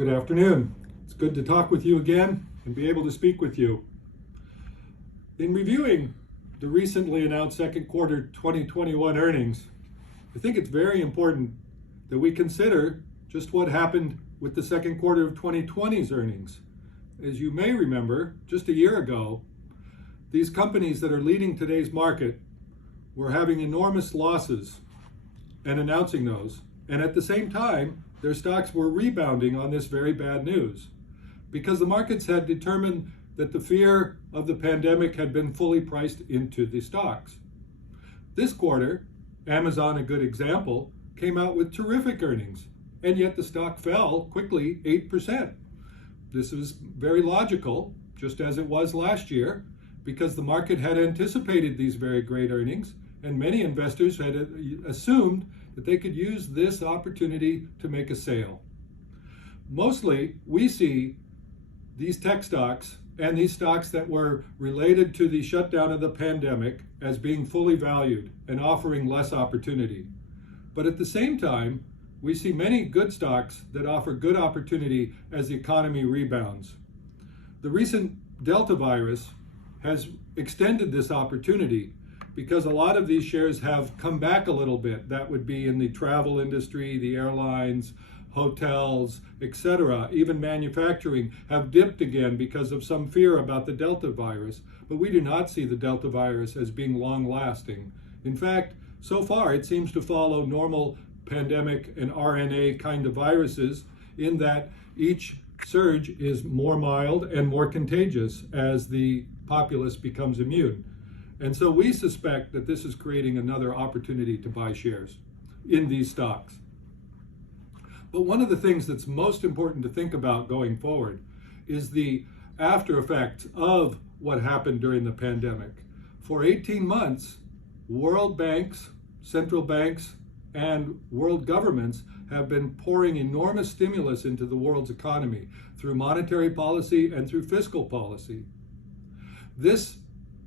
Good afternoon. It's good to talk with you again and be able to speak with you. In reviewing the recently announced second quarter 2021 earnings, I think it's very important that we consider just what happened with the second quarter of 2020's earnings. As you may remember, just a year ago, these companies that are leading today's market were having enormous losses and announcing those. And at the same time, their stocks were rebounding on this very bad news because the markets had determined that the fear of the pandemic had been fully priced into the stocks. This quarter, Amazon, a good example, came out with terrific earnings, and yet the stock fell quickly 8%. This was very logical, just as it was last year, because the market had anticipated these very great earnings, and many investors had assumed that they could use this opportunity to make a sale. Mostly, we see these tech stocks and these stocks that were related to the shutdown of the pandemic as being fully valued and offering less opportunity. But at the same time, we see many good stocks that offer good opportunity as the economy rebounds. The recent Delta virus has extended this opportunity because a lot of these shares have come back a little bit. That would be in the travel industry, the airlines, hotels, etc. Even manufacturing have dipped again because of some fear about the Delta virus. But we do not see the Delta virus as being long-lasting. In fact, so far it seems to follow normal pandemic and RNA kind of viruses in that each surge is more mild and more contagious as the populace becomes immune. And so we suspect that this is creating another opportunity to buy shares in these stocks. But one of the things that's most important to think about going forward is the after effects of what happened during the pandemic. For 18 months, world banks, central banks, and world governments have been pouring enormous stimulus into the world's economy through monetary policy and through fiscal policy. This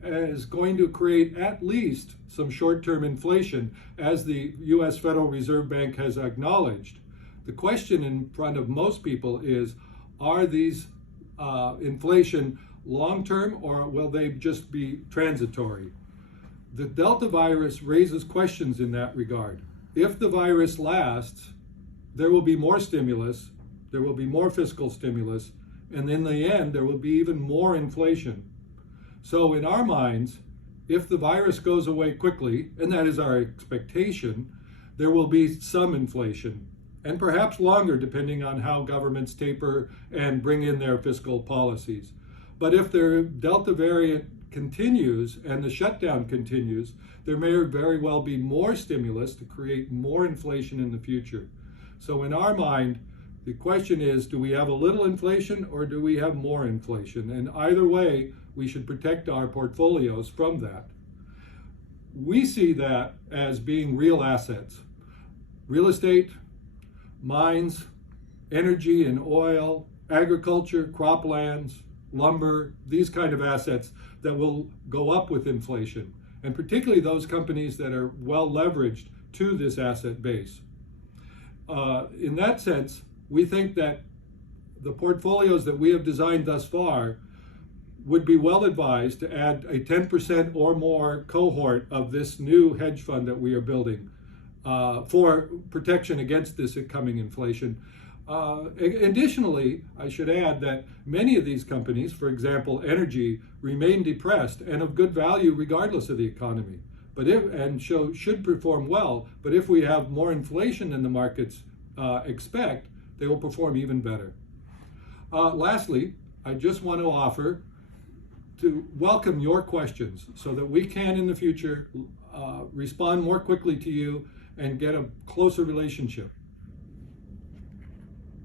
is going to create at least some short-term inflation, as the U.S. Federal Reserve Bank has acknowledged. The question in front of most people is, are these inflation long-term, or will they just be transitory? The Delta virus raises questions in that regard. If the virus lasts, there will be more stimulus, there will be more fiscal stimulus, and in the end, there will be even more inflation. So in our minds, if the virus goes away quickly, and that is our expectation, there will be some inflation, and perhaps longer depending on how governments taper and bring in their fiscal policies. But if the Delta variant continues and the shutdown continues, there may very well be more stimulus to create more inflation in the future. So in our mind, the question is, do we have a little inflation or do we have more inflation? And either way, we should protect our portfolios from that. We see that as being real assets. Real estate, mines, energy and oil, agriculture, croplands, lumber, these kind of assets that will go up with inflation, and particularly those companies that are well leveraged to this asset base. In that sense, we think that the portfolios that we have designed thus far would be well advised to add a 10% or more cohort of this new hedge fund that we are building for protection against this coming inflation. Additionally, I should add that many of these companies, for example, energy, remain depressed and of good value regardless of the economy, should perform well. But if we have more inflation than the markets expect, they will perform even better. Lastly, I just want to offer to welcome your questions so that we can in the future respond more quickly to you and get a closer relationship.